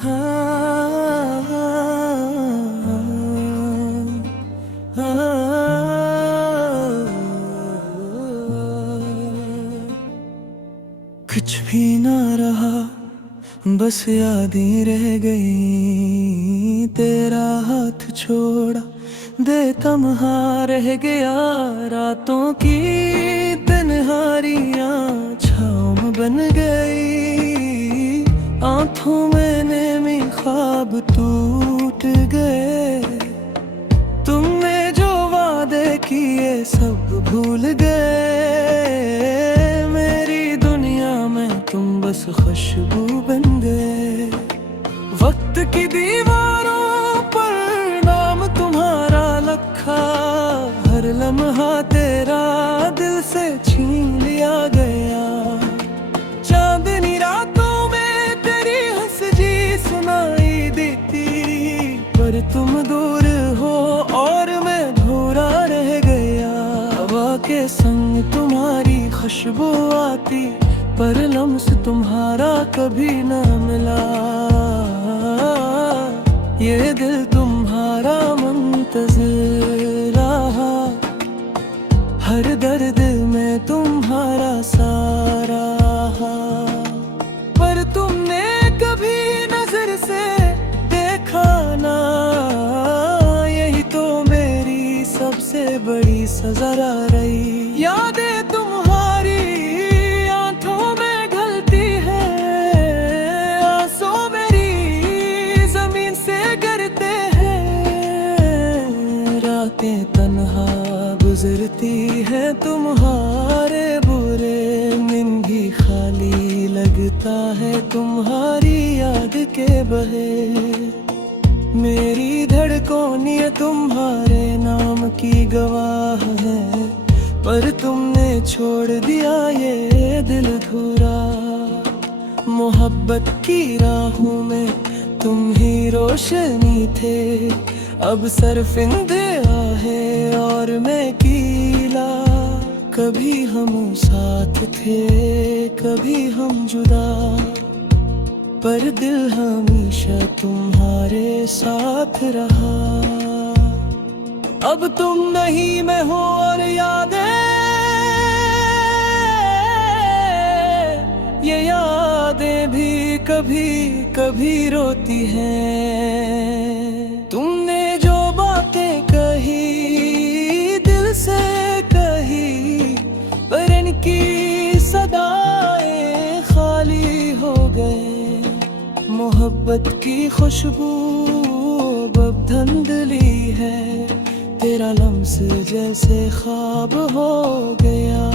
हाँ, कुछ भी ना रहा, बस यादें रह गई। तेरा हाथ छोड़ा, दे तन्हा रह गया। रातों की तन्हारियां छाँव बन गई। आंखों में नेमी ख्वाब टूट गए। तुमने जो वादे किए सब भूल गए। मेरी दुनिया में तुम बस खुशबू बन गए। वक्त की दीवारों पर नाम तुम्हारा लिखा। हर लम्हा तेरा दिल से छीन लिया गया। चांदनी रातों में तेरी हंसी सुनाई देती, पर तुम दूर हो और मैं अधूरा रह गया। हवा के संग तुम्हारी खुशबू आती, पर लम्स तुम्हारा कभी ना मिला। ये दिल तुम्हारा मुंतज़िर रहा। हर दर्द में तुम्हारा सारा, पर तुमने कभी नजर से देखा ना। यही तो मेरी सबसे बड़ी सजा रही। यादें तुम्हारी आंखों में घलती है। आंसू मेरी जमीन से गिरते हैं। रातें तन्हा गुजरती है तुम्हारे बुरे नींद भी खाली लगता है तुम्हारी याद के बहे। मेरी धड़कनें तुम्हारे नाम की गवाह है, पर तुमने छोड़ दिया ये दिल अधूरा। मोहब्बत की राहों में तुम ही रोशनी थे। अब सरफिंदे आहे और मैं कीला। कभी हम साथ थे, कभी हम जुदा, पर दिल हमेशा तुम्हारे साथ रहा। अब तुम नहीं मैं हूँ और यादें, ये यादें भी कभी कभी रोती हैं। तुमने जो बातें कही दिल से कही, पर इनकी सदाएं खाली हो गए। मोहब्बत की खुशबू अब धुंधली है। तेरा लम्स जैसे ख्वाब हो गया।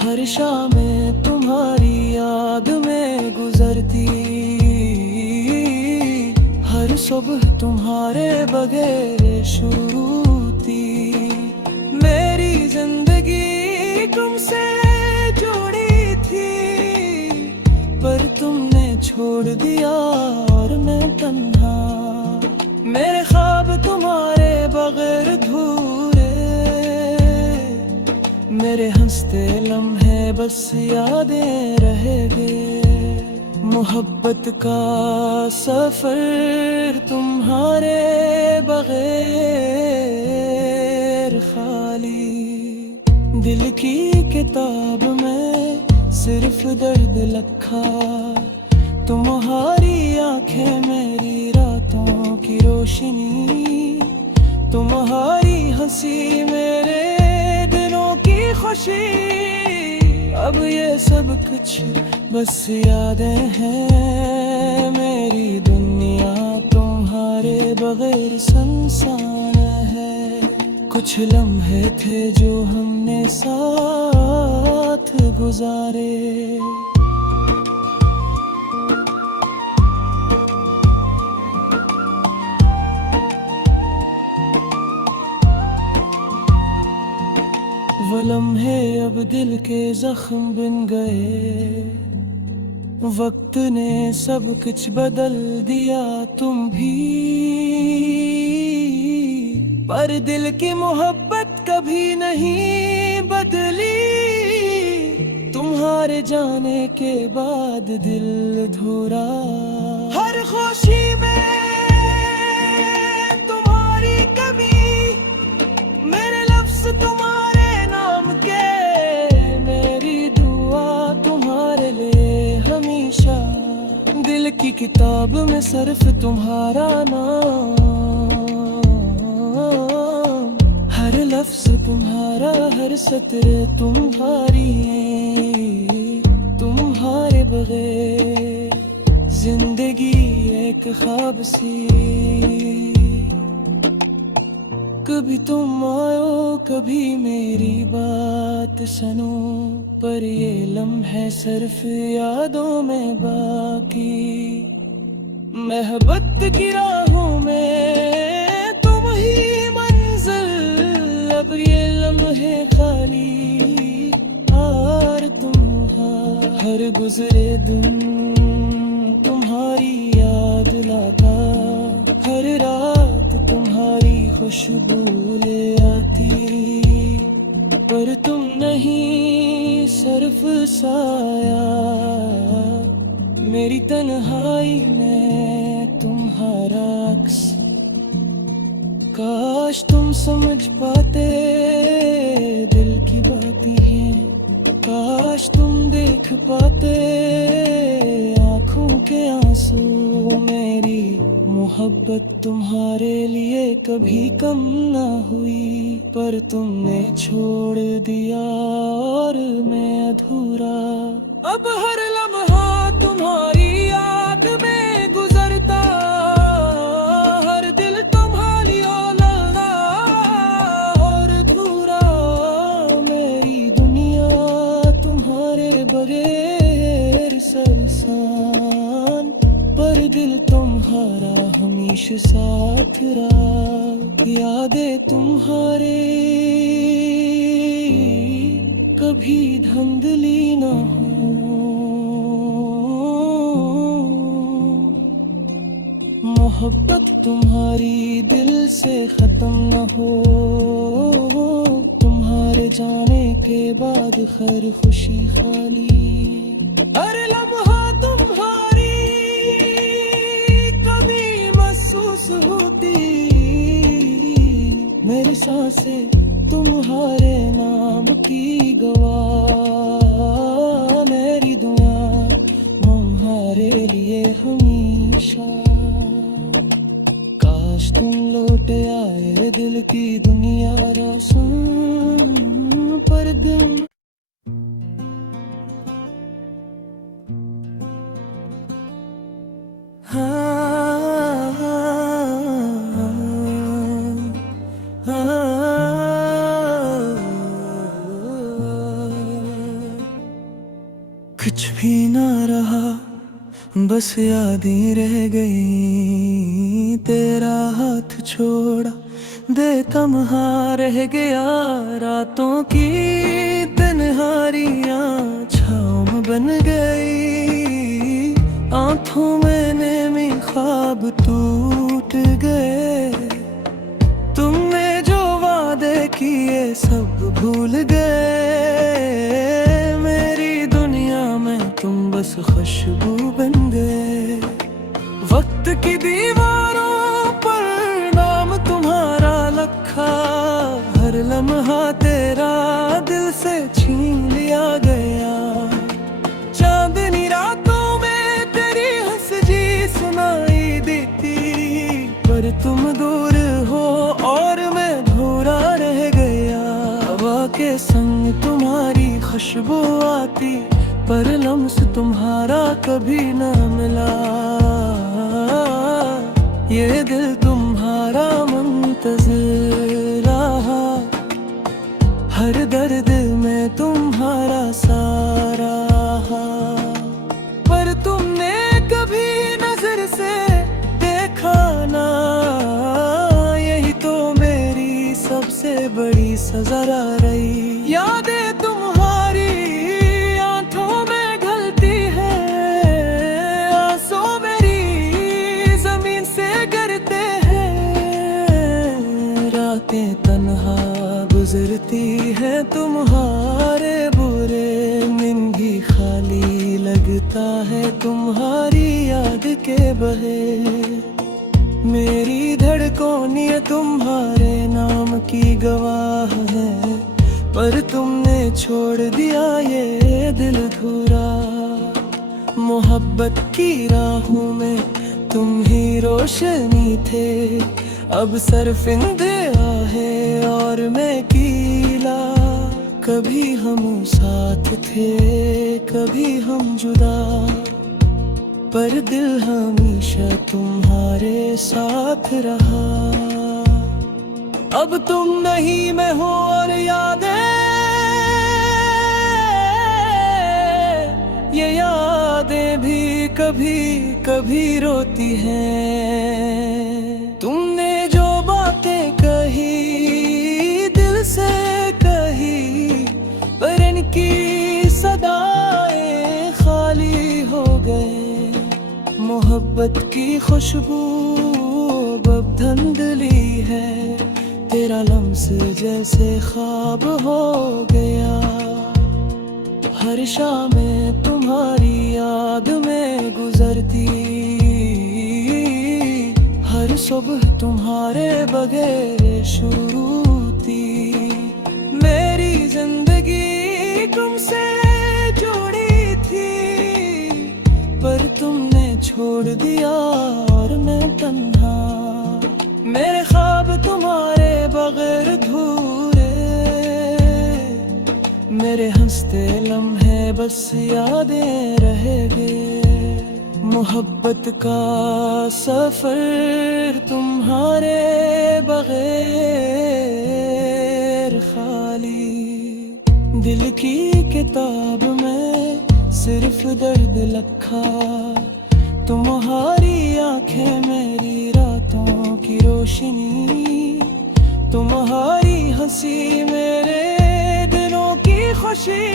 हर शाम तुम्हारी याद में गुजरती, हर सुबह तुम्हारे बगैर शुरू थी। मेरी जिंदगी तुमसे जुड़ी थी, पर तुमने छोड़ दिया और मैं तन्हा। मेरे ख्वाब तुम्हारे बगैर अधूरे, मेरे हंसते लम्हे बस यादें रह गए। मोहब्बत का सफर तुम्हारे बगैर खाली। दिल की किताब में सिर्फ दर्द लिखा। तुम्हारी आंखें मेरी रातों की रोशनी। तुम्हारी हंसी मेरे दिनों की खुशी। अब ये सब कुछ बस यादें हैं। मेरी दुनिया तुम्हारे बगैर सुनसान है। कुछ लम्हे थे जो हमने साथ गुजारे। वो लम्हे अब दिल के जख्म बन गए। वक्त ने सब कुछ बदल दिया, तुम भी। पर दिल की मोहब्बत कभी नहीं बदली। तुम्हारे जाने के बाद दिल धुरा। हर खुशी में तुम्हारी कमी, मेरे लफ्ज़ तुम्हारे नाम के, मेरी दुआ तुम्हारे लिए हमेशा। दिल की किताब में सिर्फ तुम्हारा नाम, हर लफ्ज़ तुम्हारा, हर सत्र तुम्हारी है। तुम्हारे बगैर जिंदगी एक ख्वाब सी। कभी तुम आयो कभी मेरी बात सुनो, पर ये लम्हे सिर्फ यादों में बाकी। मोहब्बत की राहों में तुम ही मंजिल, अब ये लम्हे खाली और तुम हर गुजरे दिन तुम्हारी याद लाता। हर रात तुम्हारी खुशबू ले आती, पर तुम नहीं सिर्फ साया। मेरी तन्हाई में तुम्हारा अक्स, काश तुम समझ पाते दिल की बातें हैं। काश तुम देख पाते आँखों के आंसू। मेरी मोहब्बत तुम्हारे लिए कभी कम ना हुई, पर तुमने छोड़ दिया और मैं अधूरा। अब हर लम्हा तुम्हारी याद में गुजरता, हर दिल तुम्हारी औलादा और अधूरा। मेरी दुनिया तुम्हारे बगैर सरसान, पर दिल तुम्हारा हमेशा साथ रहा। यादें तुम्हारे कभी धुंधली ना हो, मोहब्बत तुम्हारी दिल से खत्म न हो। तुम्हारे जाने के बाद हर खुशी खाली, हर लम्हा तुम्हारी कभी महसूस होती। मेरी सांसें तुम्हारे नाम की गवाह, मेरी दुआ तुम्हारे लिए हमेशा। काश तुम लौट आए दिल की दुनिया रासन, पर दिल कुछ भी ना रहा, बस यादें रह गई। तेरा हाथ छोड़ा देता महा रह गया। रातों की तन्हारियां छाँव में बन गई। आँखों में नेमी ख्वाब टूट गए। तुमने जो वादे किए सब भूल गए। मेरी दुनिया में तुम बस खुशबू बन गए। वक्त की दीवारों पर नाम तुम्हारा लिखा, हर लम्हा तेरा दिल से छीन लिया गया। चांदनी रातों में तेरी हंसी सुनाई देती, पर तुम दूर हो और मैं अधूरा रह गया। हवा के संग तुम्हारी खुशबू आती, पर लम्स तुम्हारा कभी ना मिला। ये दिल तुम्हारा मुंतज़िर रहा, हर दर्द में तुम्हारा सारा। पर तुमने कभी नजर से देखा ना, यही तो मेरी सबसे बड़ी सजा रही। यादें तुम्हारी आंखों में घलती है, आंसू मेरी जमीन से गिरते हैं। रातें तन्हा गुजरती है तुम बहे। मेरी धड़कनें तुम्हारे नाम की गवाह है, पर तुमने छोड़ दिया ये दिल अधूरा। मोहब्बत की राहों में तुम ही रोशनी थे, अब सरफिंदे आहे और मैं कीला। कभी हम साथ थे, कभी हम जुदा, पर दिल हमेशा तुम्हारे साथ रहा। अब तुम नहीं मैं हूँ और यादें, ये यादें भी कभी कभी रोती हैं। तुमने जो बातें कही दिल से कही, पर इनकी सदाएं खाली हो गए। मोहब्बत की खुशबू अब धुंधली है, तेरा लम्स जैसे ख्वाब हो गया। हर शाम तुम्हारी याद में गुजरती, हर सुबह तुम्हारे बगैर शुरू थी। मेरी जिंदगी तुमसे जुड़ी थी, पर तुमने छोड़ दिया और मैं तन्हा। मेरे ख्वाब तुम्हारे बगैर अधूरे, मेरे हंसते लम्हे बस यादें रह गए। मोहब्बत का सफर तुम्हारे बगैर खाली। दिल की किताब में सिर्फ दर्द लिखा, तुम्हारी आंखें मेरी रातों की रोशनी, तुम्हारी हंसी मेरे दिनों की खुशी।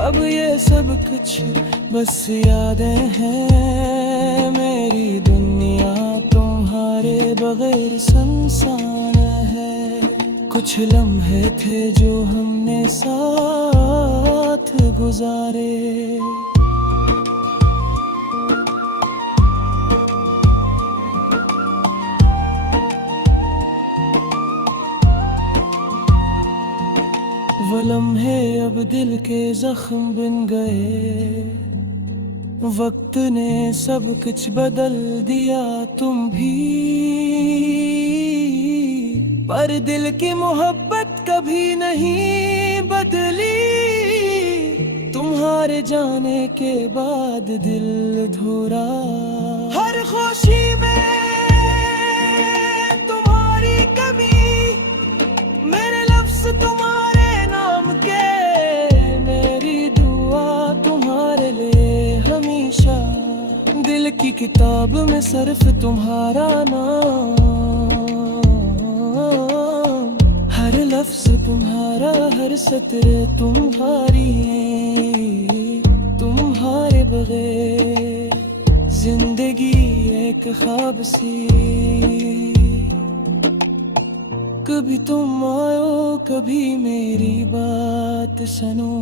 अब ये सब कुछ बस यादें हैं, मेरी दुनिया तुम्हारे बगैर सुनसान है। कुछ लम्हे थे जो हमने साथ गुजारे, वो लम्हे अब दिल के जख्म बन गए। वक्त ने सब कुछ बदल दिया, तुम भी, पर दिल की मोहब्बत कभी नहीं बदली। तुम्हारे जाने के बाद दिल अधूरा। हर खुशी में तुम्हारी कमी, मेरे लफ्ज़ तुम्हारे नाम के, मेरी दुआ तुम्हारे लिए हमेशा। दिल की किताब में सिर्फ तुम्हारा नाम, हर लफ्ज़ तुम्हारा, हर सत्र तुम्हारी। तुम्हारे बगैर जिंदगी एक ख्वाब सी। कभी तुम आयो, कभी मेरी बात सुनो,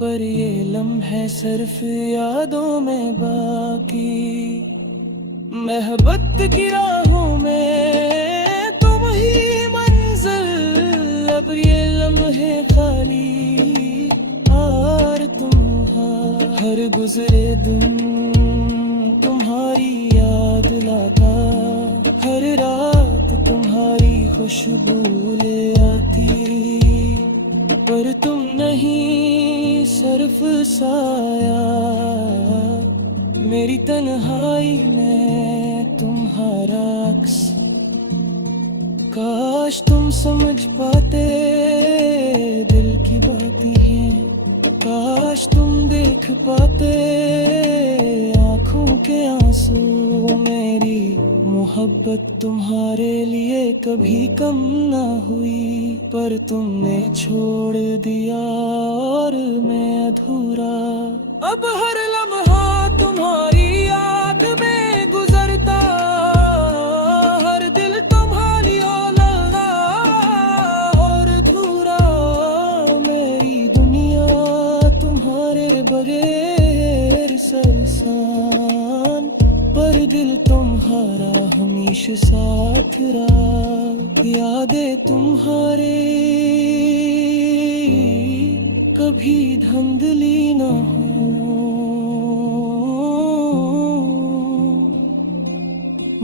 पर ये लम्हे सिर्फ यादों में बाकी। मोहब्बत की राहों में तुम ही मंजिल, अब ये लम्हे खाली और तुम हर गुजरे दिन तुम्हारी याद लाता। हर रात तुम्हारी खुशबू ले आती, पर तुम नहीं सिर्फ साया। मेरी तन्हाई में तुम्हारा अक्स, काश तुम समझ पाते दिल की बातें हैं। काश तुम देख पाते आँखों के आंसू। मेरी मोहब्बत तुम्हारे लिए कभी कम ना हुई, पर तुमने छोड़ दिया और मैं अधूरा। अब हर लम्हा तुम्हारी याद में गुजरता, हर दिल तुम्हारी औलादा और अधूरा। मेरी दुनिया तुम्हारे बगैर सरसान, पर दिल तुम्हारा हमेशा साथ रहा, यादें तुम्हारे कभी धुंधली ना हो।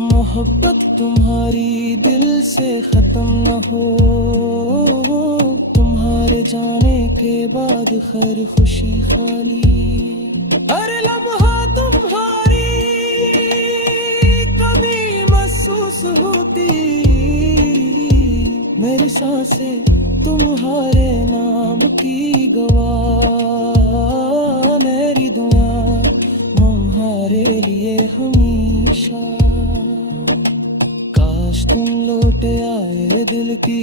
मोहब्बत तुम्हारी दिल से खत्म न हो, तुम्हारे जाने के बाद हर खुशी खाली, हर लम्हा तुम्हारी कमी महसूस होती। मेरी सांसें तुम्हारे नाम की गवाह, मेरी दुआ तुम्हारे लिए हमेशा। काश तुम लौट आए दिल की